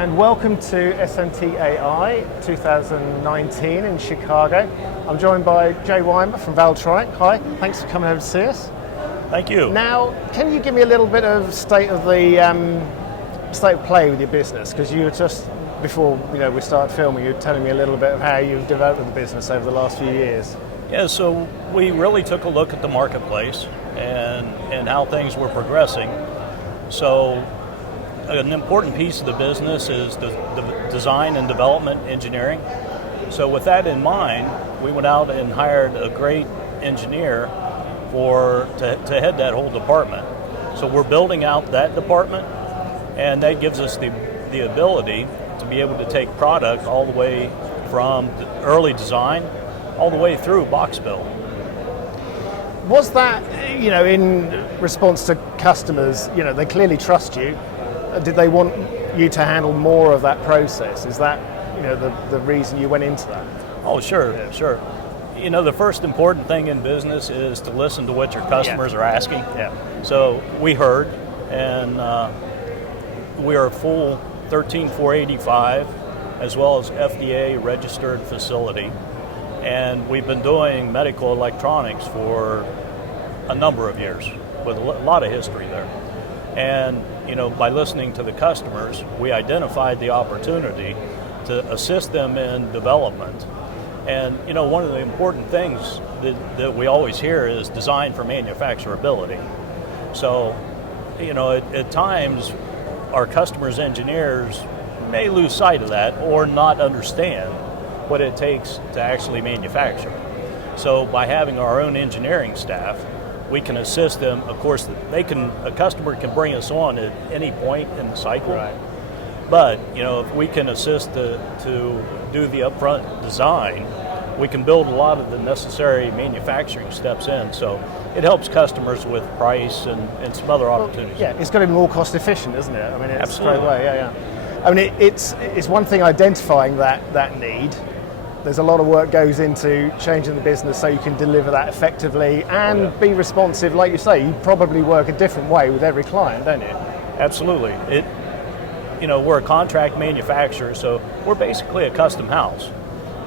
and welcome to SMTAI 2019 in Chicago. I'm joined by Jay Wimer from Valtronic. Hi, thanks for coming over to see us. Thank you. Now, can you give me a little bit of state of play with your business? Because you were just, before we started filming, you were telling me a little bit of how you've developed the business over the last few years. Yeah, so we really took a look at the marketplace and how things were progressing. So an important piece of the business is the design and development engineering. So with that in mind, we went out and hired a great engineer to head that whole department. So we're building out that department, and that gives us the ability to be able to take product all the way from the early design all the way through box build. Was that, in response to customers, they clearly trust you. Did they want you to handle more of that process? Is that, the reason you went into that? Oh, sure, yeah. Sure. The first important thing in business is to listen to what your customers are asking. Yeah. So we heard, and we are a full 13485 as well as FDA registered facility. And we've been doing medical electronics for a number of years with a lot of history there. And, by listening to the customers, we identified the opportunity to assist them in development. And, one of the important things that we always hear is design for manufacturability. So, at times, our customers' engineers may lose sight of that or not understand what it takes to actually manufacture. So by having our own engineering staff, we can assist them. Of course, a customer can bring us on at any point in the cycle. Right. But, if we can assist to do the upfront design, we can build a lot of the necessary manufacturing steps in. So it helps customers with price and some other opportunities. Well, yeah, it's got to be more cost efficient, isn't it? I mean, it's Absolutely. straight away, yeah. I mean, it's one thing identifying that need. There's a lot of work goes into changing the business so you can deliver that effectively and be responsive. Like you say, you probably work a different way with every client, don't you? Absolutely. We're a contract manufacturer, so we're basically a custom house.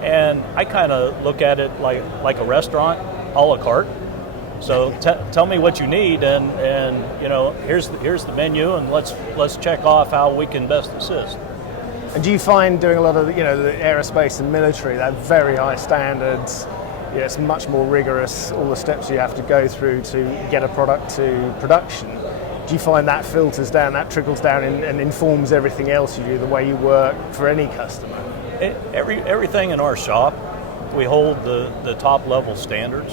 And I kind of look at it like a restaurant, a la carte. So tell me what you need, and here's the menu, and let's check off how we can best assist. And do you find doing a lot of the aerospace and military, that very high standards, it's much more rigorous, all the steps you have to go through to get a product to production? Do you find that filters down, that trickles down and informs everything else you do, the way you work for any customer? Everything in our shop, we hold the top level standards.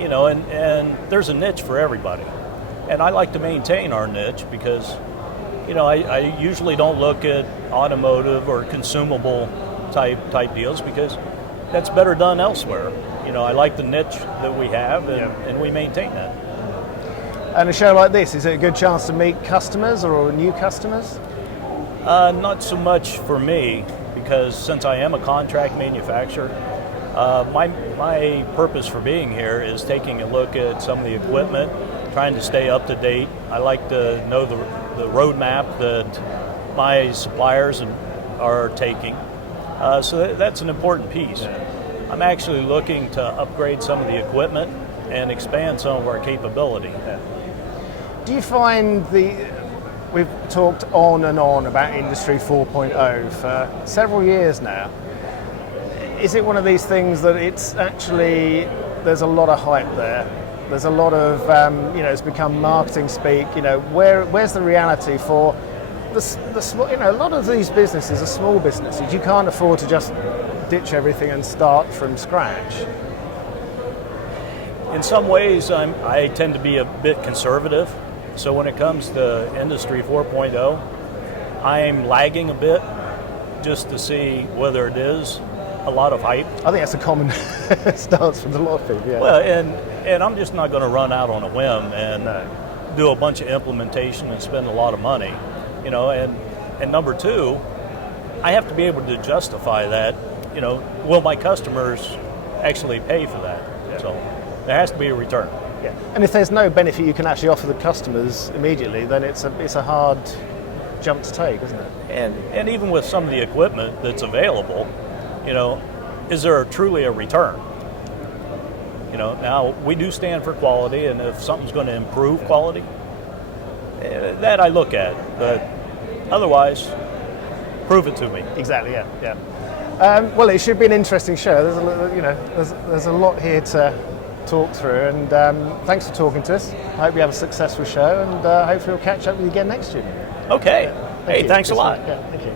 And there's a niche for everybody. And I like to maintain our niche because I usually don't look at automotive or consumable type deals because that's better done elsewhere. I like the niche that we have, and we maintain that. And a show like this, is it a good chance to meet customers or new customers? Not so much for me, because since I am a contract manufacturer, my purpose for being here is taking a look at some of the equipment, trying to stay up to date. I like to know the roadmap that my suppliers are taking. So that's an important piece. I'm actually looking to upgrade some of the equipment and expand some of our capability. Do you find we've talked on and on about Industry 4.0 for several years now. Is it one of these things that it's actually, there's a lot of hype there? There's a lot of, it's become marketing speak. Where's the reality for the small? A lot of these businesses are small businesses. You can't afford to just ditch everything and start from scratch. In some ways, I tend to be a bit conservative. So when it comes to Industry 4.0, I'm lagging a bit just to see whether it is a lot of hype. I think that's a common stance from a lot of people. Yeah. Well, and I'm just not going to run out on a whim and do a bunch of implementation and spend a lot of money, And number two, I have to be able to justify that. Will my customers actually pay for that? Yeah. So there has to be a return. Yeah. And if there's no benefit you can actually offer the customers immediately, then it's a hard jump to take, isn't it? And even with some of the equipment that's available, is there truly a return? Now we do stand for quality, and if something's going to improve quality, that I look at. But otherwise, prove it to me. Exactly. Yeah. Well, it should be an interesting show. There's a lot here to talk through, and thanks for talking to us. I hope you have a successful show, and hopefully we'll catch up with you again next year. Okay. Hey, thanks a lot. Yeah, thank you.